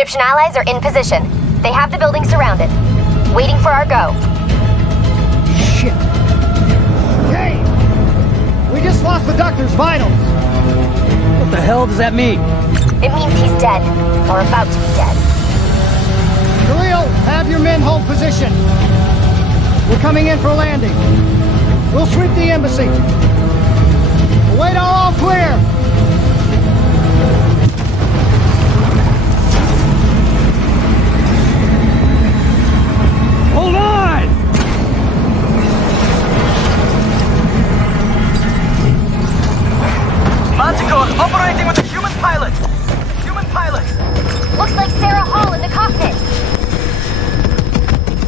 Egyptian allies are in position. They have the building surrounded. Waiting for our go. Shit. Hey! We just lost the doctor's vitals. What the hell does that mean? It means he's dead. Or about to be dead. Khalil, have your men hold position. We're coming in for landing. We'll sweep the embassy. Await all clear. Hold on! Manticore operating with a human pilot. Human pilot. Looks like Sarah Hall in the cockpit.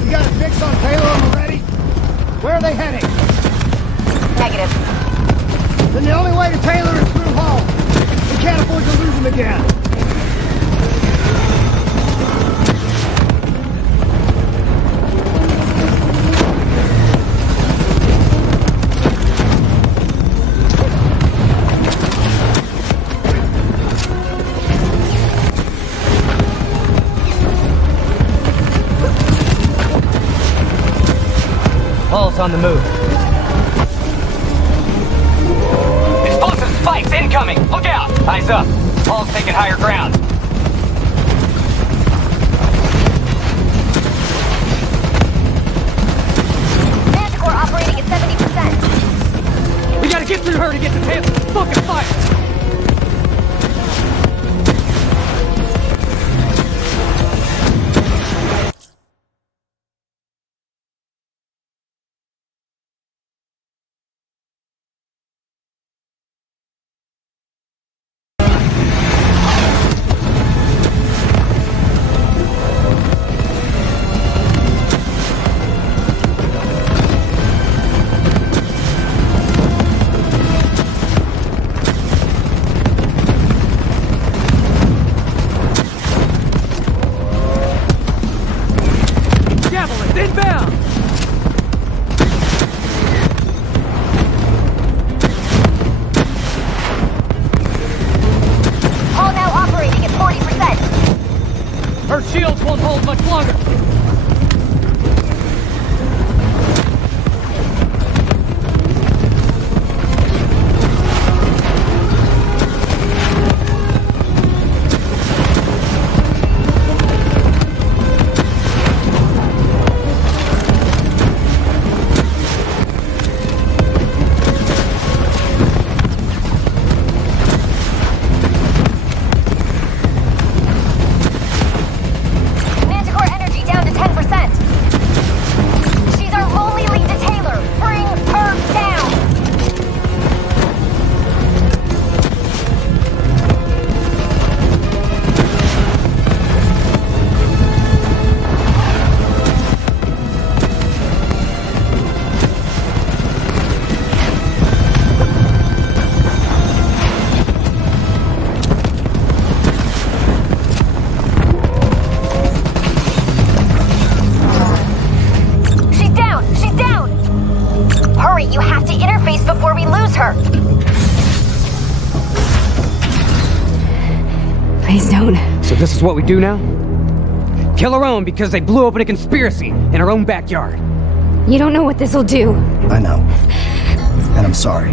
You got a fix on Taylor already? Where are they heading? Negative. Then the only way to Taylor is through Hall. We can't afford to lose him again. Hall's on the move. Explosive spikes incoming! Look out! Eyes up! Hall's taking higher ground. Manticore operating at 70%. We gotta get through her to get to Taylor. Fucking fire! Inbound! Hall now operating at 40%. Her shields won't hold much longer. You have to interface before we lose her. Please don't. So this is what we do now? Kill our own because they blew open a conspiracy in our own backyard. You don't know what this'll do. I know. And I'm sorry.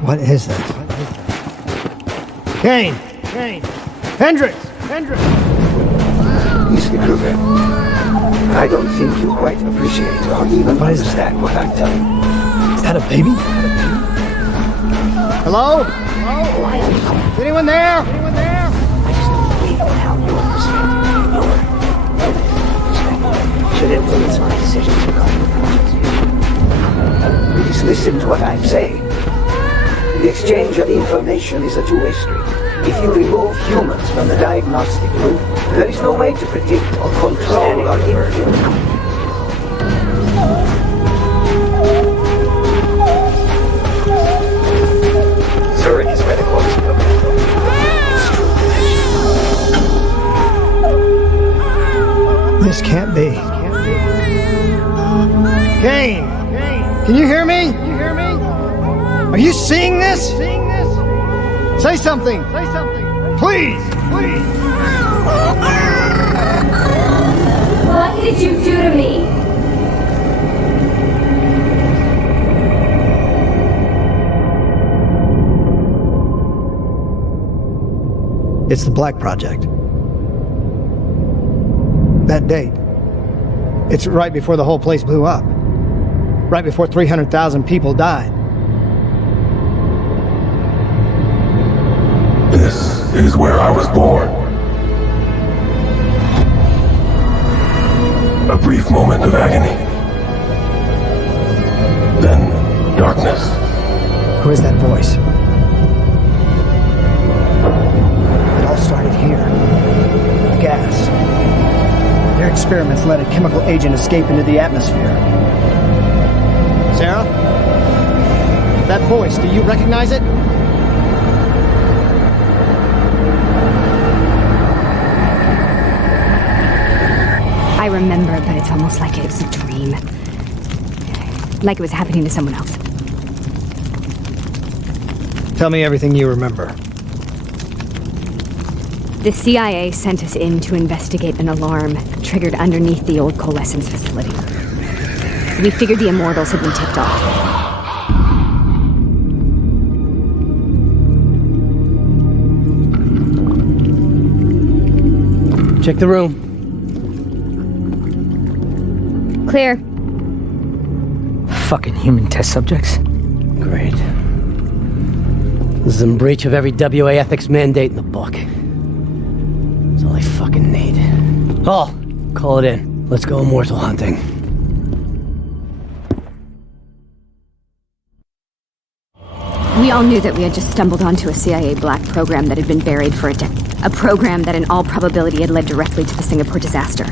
What is that? Kane! Hendricks! Mr. Kruger, I don't think you quite appreciate or even understand what I'm telling you. Is that a baby? Hello? Is anyone there? We don't help you understand. Should influence my decisions regarding the project. Please listen to what I'm saying. The exchange of information is a two-way street. If you remove humans from the diagnostic loop, there is no way to predict or control or influence. Sir, is where the course of This can't be. Kane! Can you hear me? Are you seeing this? Say something. Please. What did you do to me? It's the Black Project. That date. It's right before the whole place blew up. Right before 300,000 people died. This is where I was born. A brief moment of agony. Then, darkness. Who is that voice? It all started here. Gas. Their experiments let a chemical agent escape into the atmosphere. Sarah? That voice, do you recognize it? I remember, but it's almost like it's a dream. Like it was happening to someone else. Tell me everything you remember. The CIA sent us in to investigate an alarm triggered underneath the old coalescence facility. We figured the Immortals had been tipped off. Check the room. Clear. Fucking human test subjects. Great. This is in breach of every WA ethics mandate in the book. That's all I fucking need. Oh, call it in. Let's go immortal hunting. We all knew that we had just stumbled onto a CIA black program that had been buried for a decade. A program that in all probability had led directly to the Singapore disaster.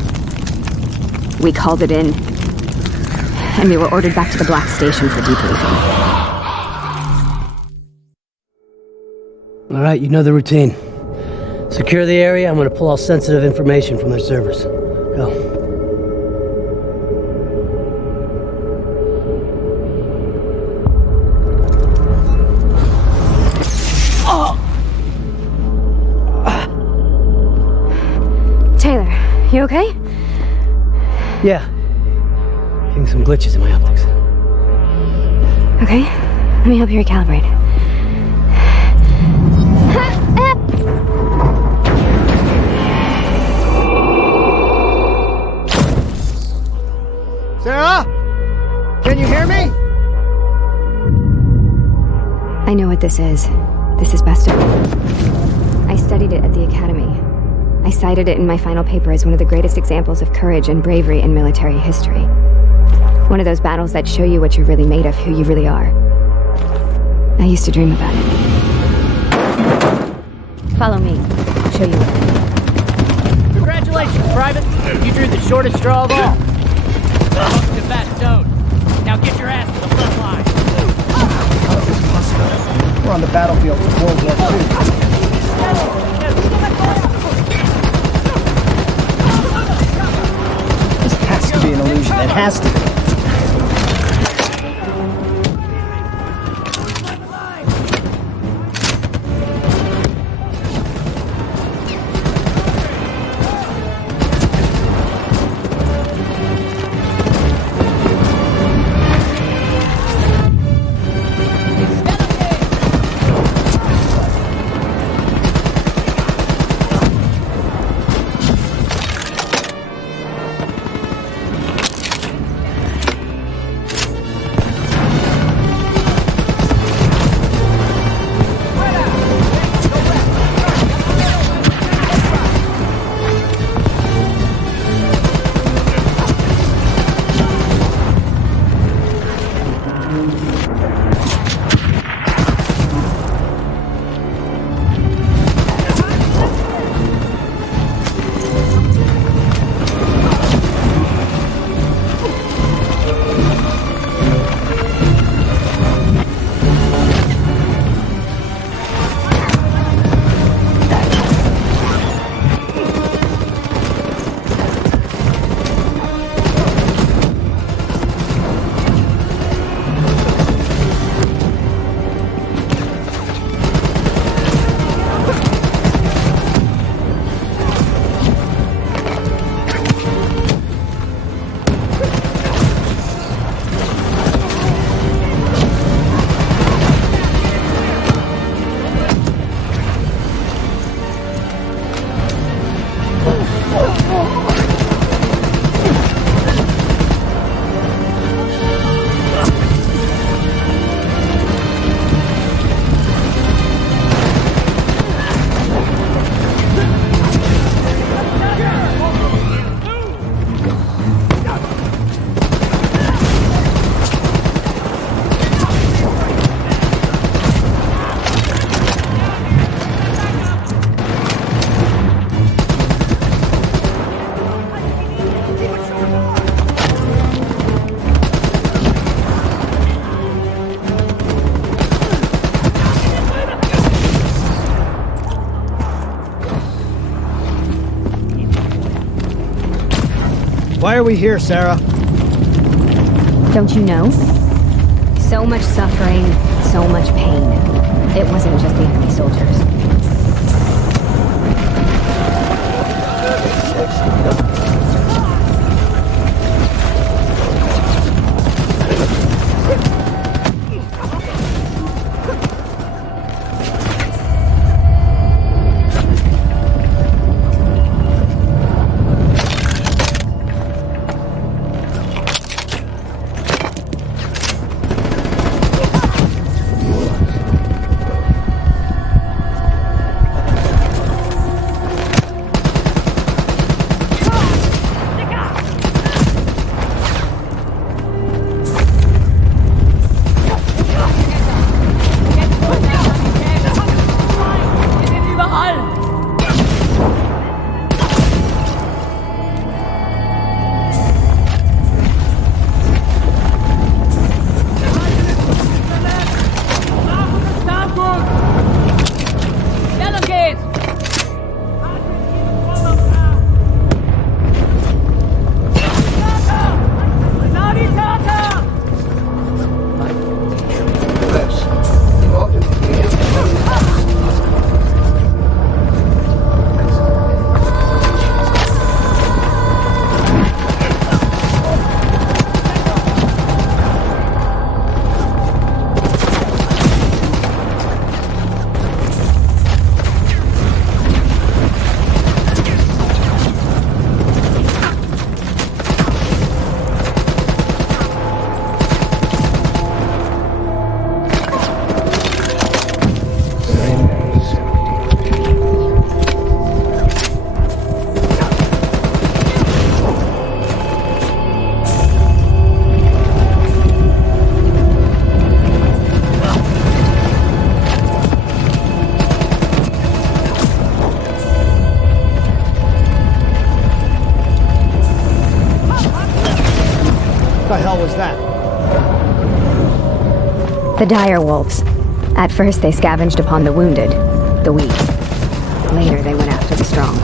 We called it in, and we were ordered back to the Black Station for debriefing. All right, you know the routine. Secure the area. I'm gonna pull all sensitive information from their servers. Go. Taylor, you okay? Yeah. Getting some glitches in my optics. Okay, let me help you recalibrate. Sarah? Can you hear me? I know what this is. This is best of all. I studied it at the Academy. I cited it in my final paper as one of the greatest examples of courage and bravery in military history. One of those battles that show you what you're really made of, who you really are. I used to dream about it. Follow me. I'll show you what. Congratulations, Private. You drew the shortest straw of all. Welcome to Fast Zone. Now get your ass to the front line. We're on the battlefield of World War II. This has to be an illusion. It has to be. are we here, Sarah? Don't you know? So much suffering, so much pain. It wasn't just the enemy soldiers. What the hell was that? The dire wolves. At first they scavenged upon the wounded, the weak. Later they went after the strong.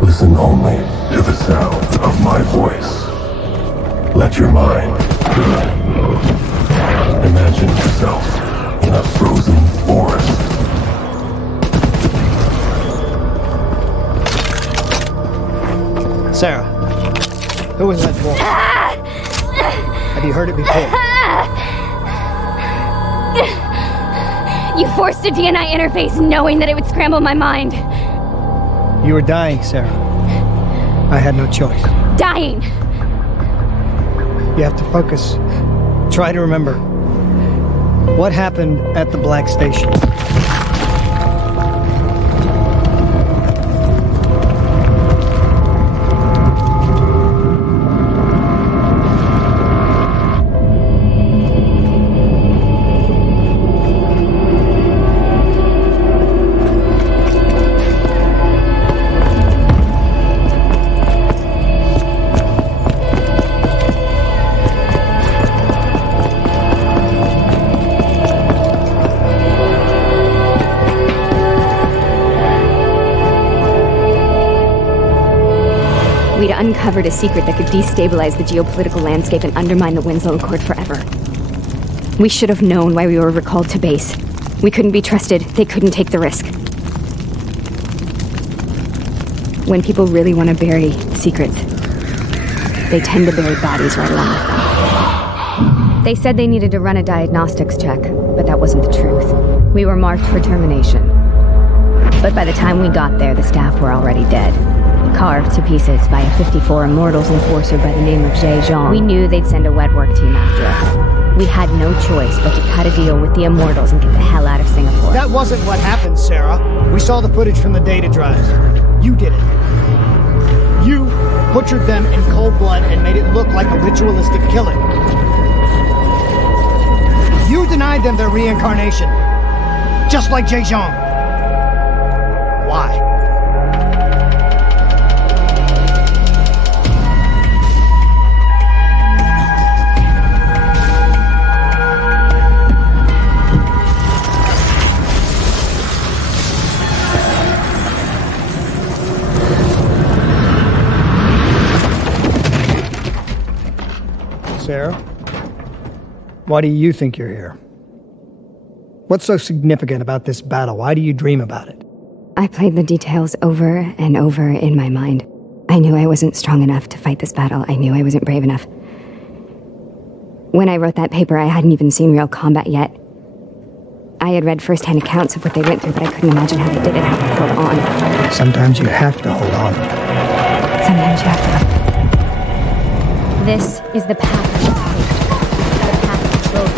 Listen only to the sound of my voice. Let your mind imagine yourself in a frozen forest. Sarah, who was that wolf? Have you heard it before? You forced a DNA interface knowing that it would scramble my mind. You were dying, Sarah. I had no choice. Dying! You have to focus. Try to remember. What happened at the Black Station? We'd uncovered a secret that could destabilize the geopolitical landscape and undermine the Winslow Accord forever. We should have known why we were recalled to base. We couldn't be trusted. They couldn't take the risk. When people really want to bury secrets, they tend to bury bodies right along with them. They said they needed to run a diagnostics check, but that wasn't the truth. We were marked for termination. But by the time we got there, the staff were already dead. Carved to pieces by a 54 Immortals enforcer by the name of Jay Zhang. We knew they'd send a wet work team after us. We had no choice but to cut a deal with the Immortals and get the hell out of Singapore. That wasn't what happened, Sarah. We saw the footage from the data drives. You did it. You butchered them in cold blood and made it look like a ritualistic killing. You denied them their reincarnation. Just like Jay Zhang. Why? Sarah, why do you think you're here? What's so significant about this battle? Why do you dream about it? I played the details over and over in my mind. I knew I wasn't strong enough to fight this battle. I knew I wasn't brave enough. When I wrote that paper, I hadn't even seen real combat yet. I had read first-hand accounts of what they went through, but I couldn't imagine how they did it, how they held on. Sometimes you have to hold on. Sometimes you have to. This is the path I take. The path to both.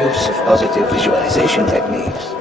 Use of positive visualization techniques.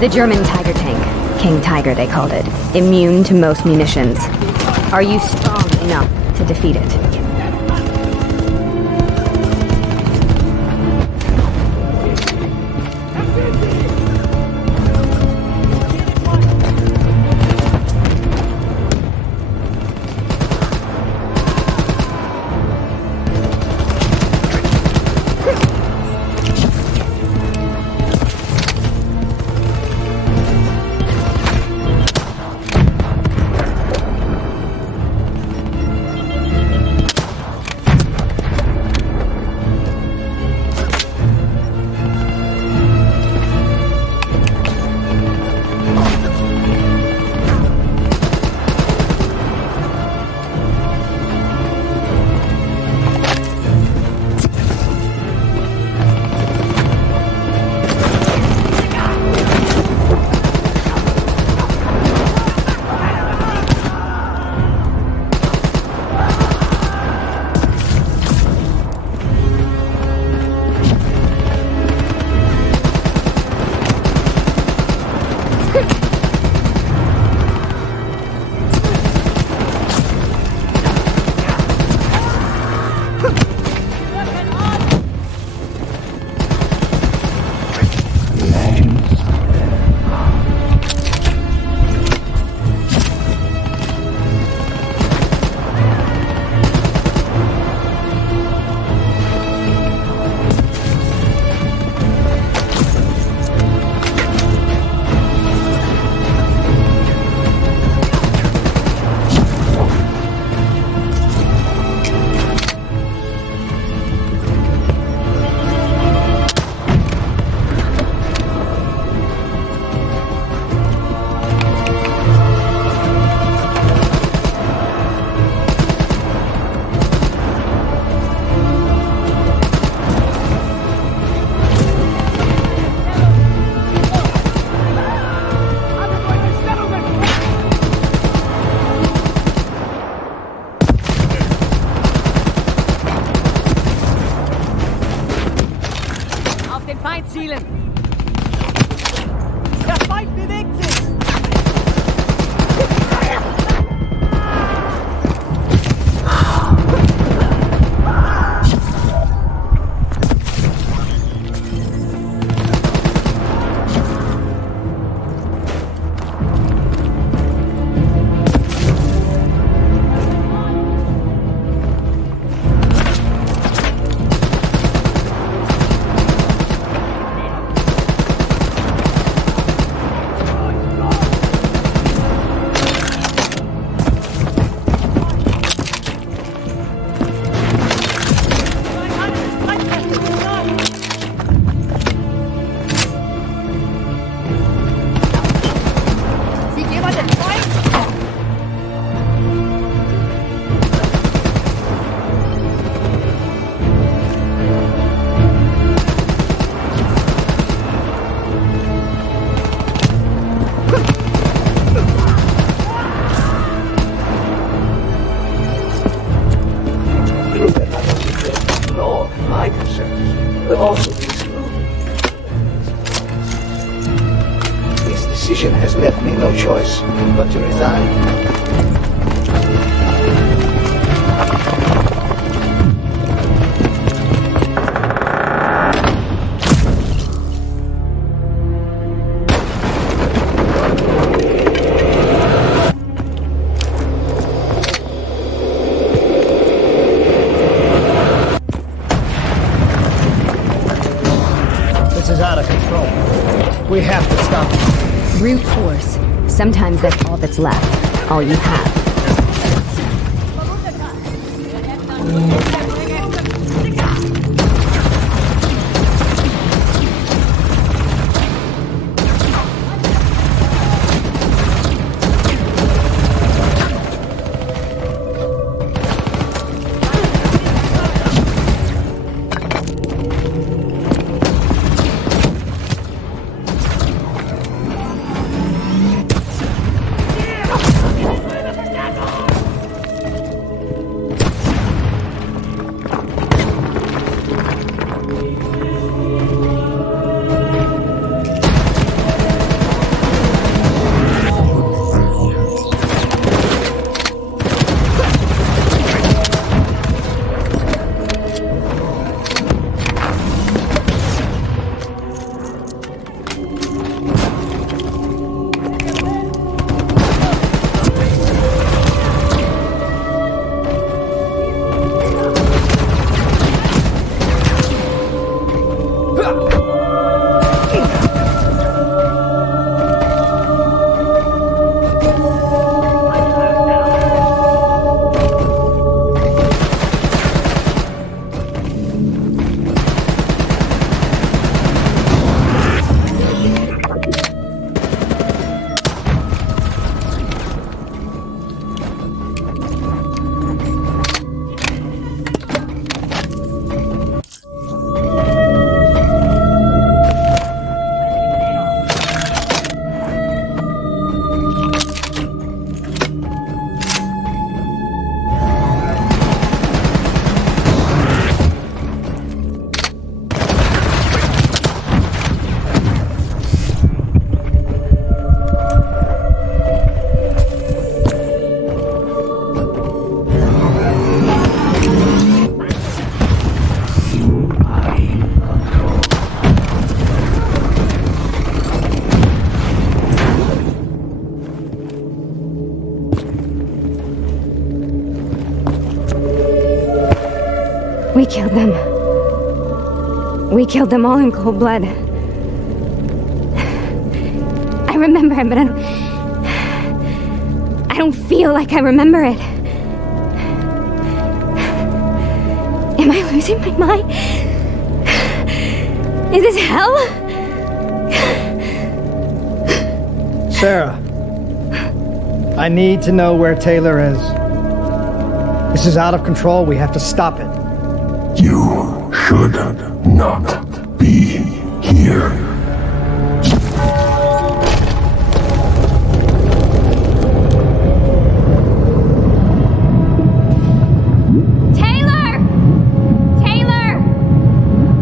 The German Tiger tank. King Tiger, they called it. Immune to most munitions. Are you strong enough to defeat it. but also this decision has left me no choice but to resign. This is out of control. We have to stop it. Brute force. Sometimes that's all that's left. All you have. killed them. We killed them all in cold blood. I remember it, but I don't feel like I remember it. Am I losing my mind? Is this hell? Sarah, I need to know where Taylor is. This is out of control. We have to stop it. You should not be here. Taylor! Taylor!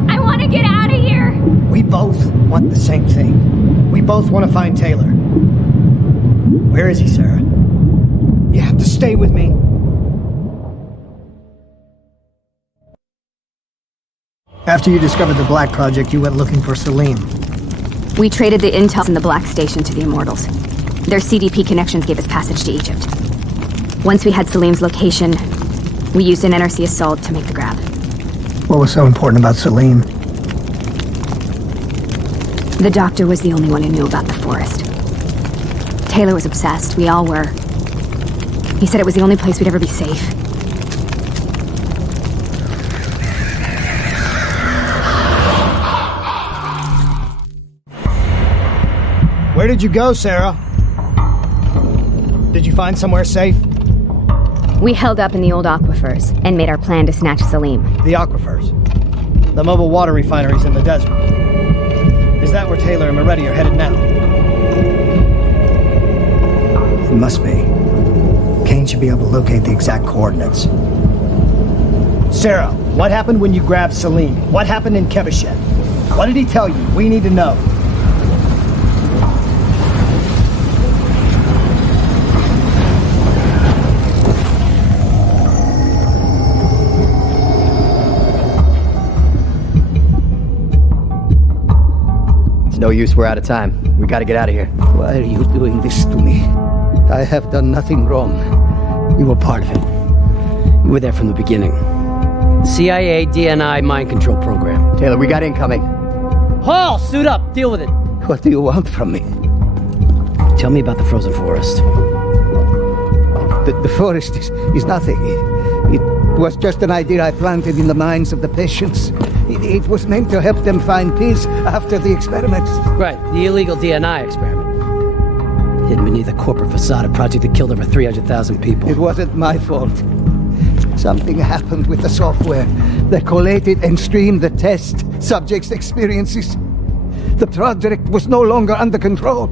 I want to get out of here! We both want the same thing. We both want to find Taylor. Where is he, Sarah? You have to stay with me. After you discovered the Black Project, you went looking for Salim. We traded the intel in the Black Station to the Immortals. Their CDP connections gave us passage to Egypt. Once we had Salim's location, we used an NRC assault to make the grab. What was so important about Salim? The doctor was the only one who knew about the forest. Taylor was obsessed. We all were. He said it was the only place we'd ever be safe. Where did you go, Sarah? Did you find somewhere safe? We held up in the old aquifers and made our plan to snatch Salim. The aquifers. The mobile water refineries in the desert. Is that where Taylor and Moretti are headed now? It must be. Kane should be able to locate the exact coordinates. Sarah, what happened when you grabbed Salim? What happened in Kebechet? What did he tell you? We need to know. No use, we're out of time. We gotta get out of here. Why are you doing this to me? I have done nothing wrong. You were part of it. You were there from the beginning. CIA, DNI, mind control program. Taylor, we got incoming. Hall, suit up, deal with it. What do you want from me? Tell me about the frozen forest. The forest is nothing. It was just an idea I planted in the minds of the patients. It was meant to help them find peace after the experiments. Right, the illegal DNI experiment. Hidden beneath a corporate facade, a project that killed over 300,000 people. It wasn't my fault. Something happened with the software that collated and streamed the test subjects' experiences. The project was no longer under control.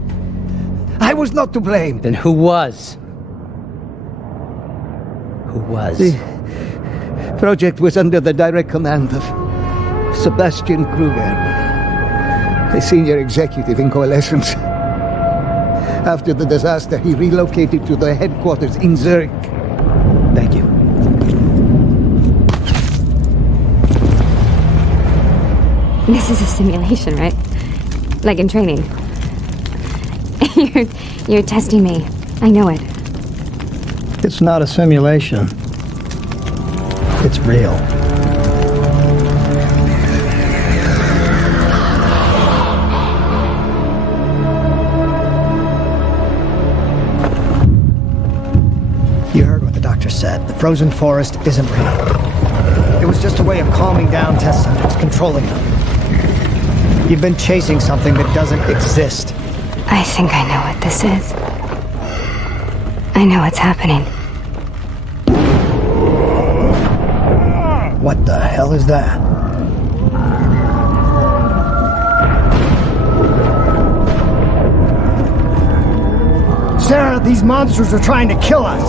I was not to blame. Then who was? Who was? The project was under the direct command of Sebastian Kruger, a senior executive in Coalescence. After the disaster, he relocated to the headquarters in Zurich. Thank you. This is a simulation, right? Like in training. You're testing me. I know it. It's not a simulation. It's real. You heard what the doctor said. The frozen forest isn't real. It was just a way of calming down test subjects, controlling them. You've been chasing something that doesn't exist. I think I know what this is. I know what's happening. What the hell is that? Sarah, these monsters are trying to kill us!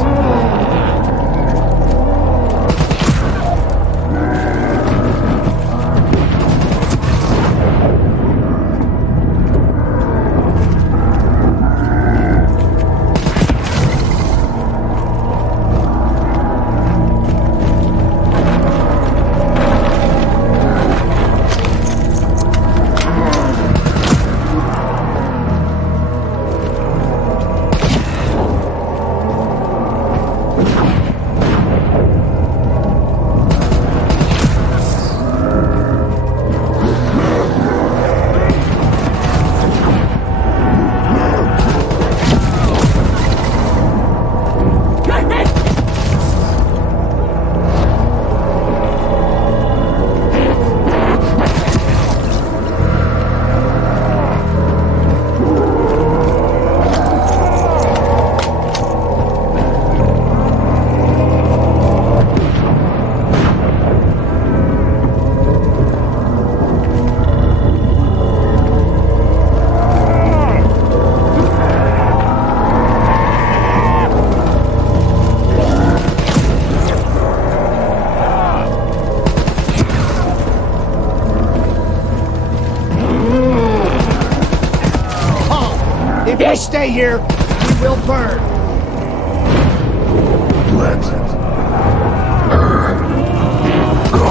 If we stay here, we will burn. Let her go.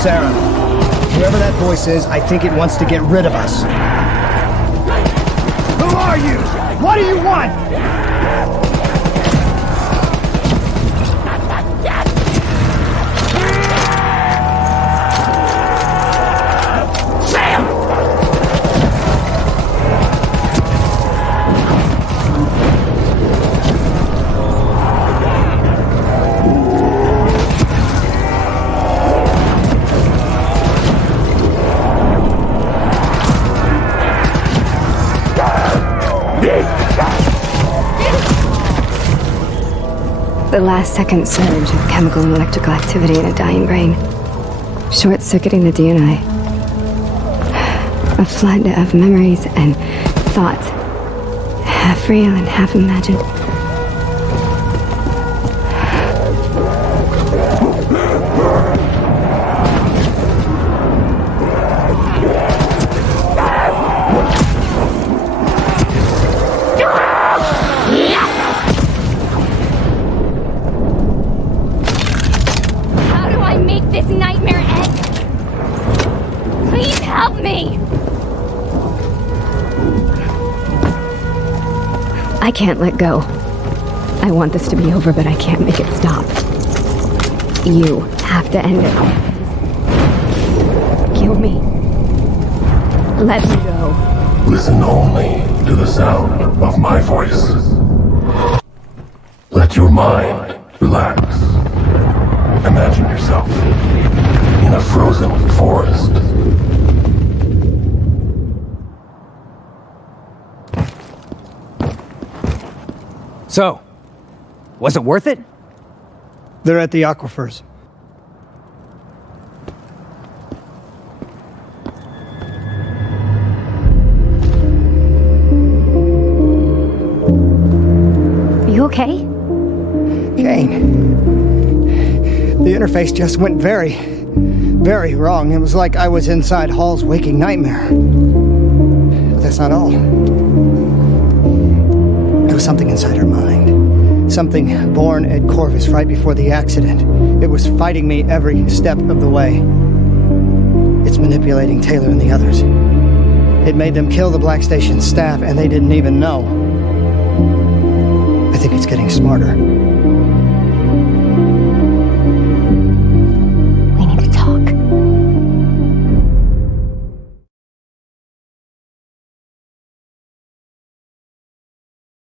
Sarah, whoever that voice is, I think it wants to get rid of us. Who are you? What do you want? The last second surge of chemical and electrical activity in a dying brain. Short-circuiting the DNA. A flood of memories and thoughts. Half real and half imagined. This nightmare end. Please help me. I can't let go. I want this to be over, but I can't make it stop. You have to end it. Kill me. Let me go. Listen only to the sound of my voice. Let your mind relax. Imagine yourself in a frozen forest. So, was it worth it? They're at the aquifers. You okay? Kane. The interface just went very, very wrong. It was like I was inside Hall's waking nightmare. But that's not all. There was something inside her mind. Something born at Corvus right before the accident. It was fighting me every step of the way. It's manipulating Taylor and the others. It made them kill the Black Station staff, and they didn't even know. I think it's getting smarter.